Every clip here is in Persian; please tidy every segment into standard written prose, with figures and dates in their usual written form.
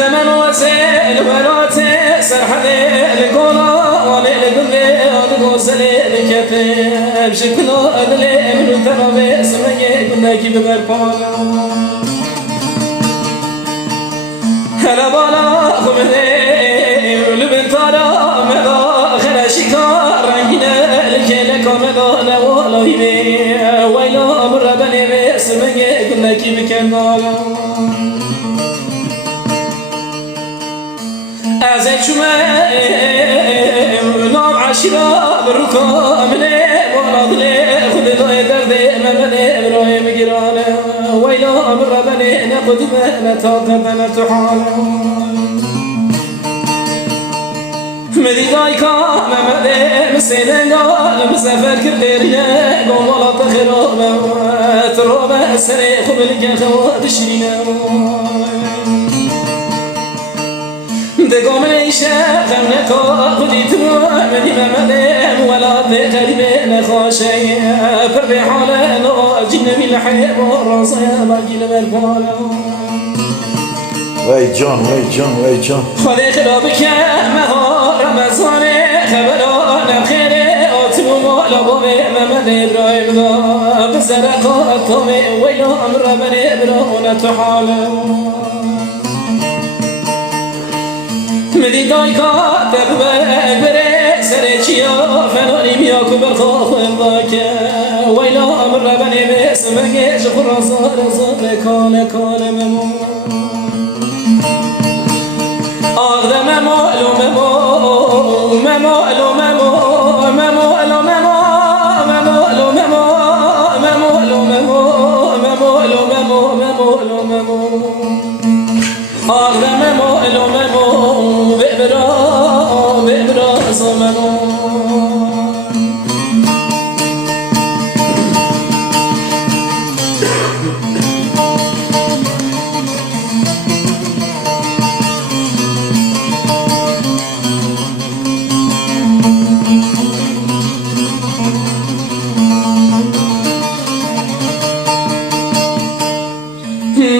دمن وزيل ولاتي سرحل القولا وللقلي والغوزل الكتب شكلو أدلي من ترابي سمجي كنا كي ببرقانا هلا بالا خمدي ولبن تارا مدا خلا شكار رنجنا الكيلك ومدا نوالا يبي ويلا مربني بسمجي كنا كي بكنالا أزيد شمال نام عشرة بالركام لي ولاد لي خذ له دردي مملي إبراهيم جيرانه ويلا أمر بني ناخذ ما تقدم تحال مدي دايكا مملي مسينا مسافر كبيرنا قوم ولا تخرب تروب سري خذ الجنة تشرينا دقوم العشاء خمنكو خديت مدي مملم ولا تغربي نخاشي فربي حالنا جنبي الحيب والرصي باقي لبالبالا وای جان وای جان وای جان خذي خلابك مهار رمزاني خبران بخيري أتمو مولا بومي مملي إبراهيم دا بزرقات طومي ويلو أمر بني إبراهيم تحالو مدي دايكا تبقى بري سريتشيا فناني مياكو برخاخ وانضاك ويلا أمر بني باسمك شفر صار صار كان ممو أغدى ممو ألو ممو ممو ألو ممو ممو ألو ممو ممو ألو ممو ممو ألو ممو ممو ألو ممو ممو ألو ممو أغدى ممو ألو ممو بإبرا صممو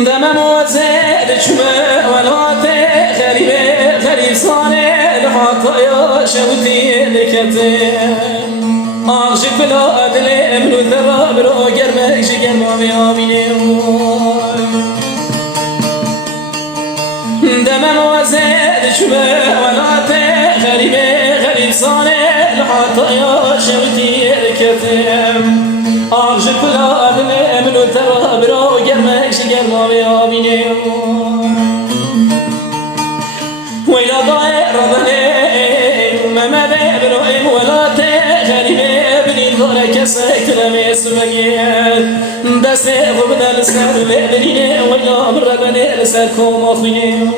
دممو زيد شمه ولاتي خريبه خريب صاني لحطايا شوتي لكتي أغشي فلا أدلي ابن ثرى برو قرمك شقر ما بياميني دممو زيد شمه ولاتي خريبه خريب صاني لحطايا شوتي لكتي أغشي فلا أدلي ابن ثرى برو قرمك شقر ما بياميني ويلا ضاير رضني ممدي بروئم ولا تغريبي بني ضرك سيت لمي اسمك دسي غبنا لسر بني ويلا مربني لسركم أخويني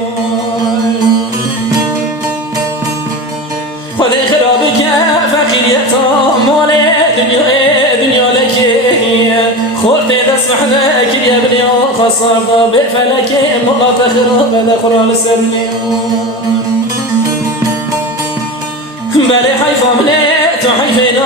خذي خرابك فقير يتام مالي دنيا لك خورتي دسمحنا كل يا بني خسر ضابط فلك ملا تخرب دخل لسرني بلي حيفا منيت وحيفين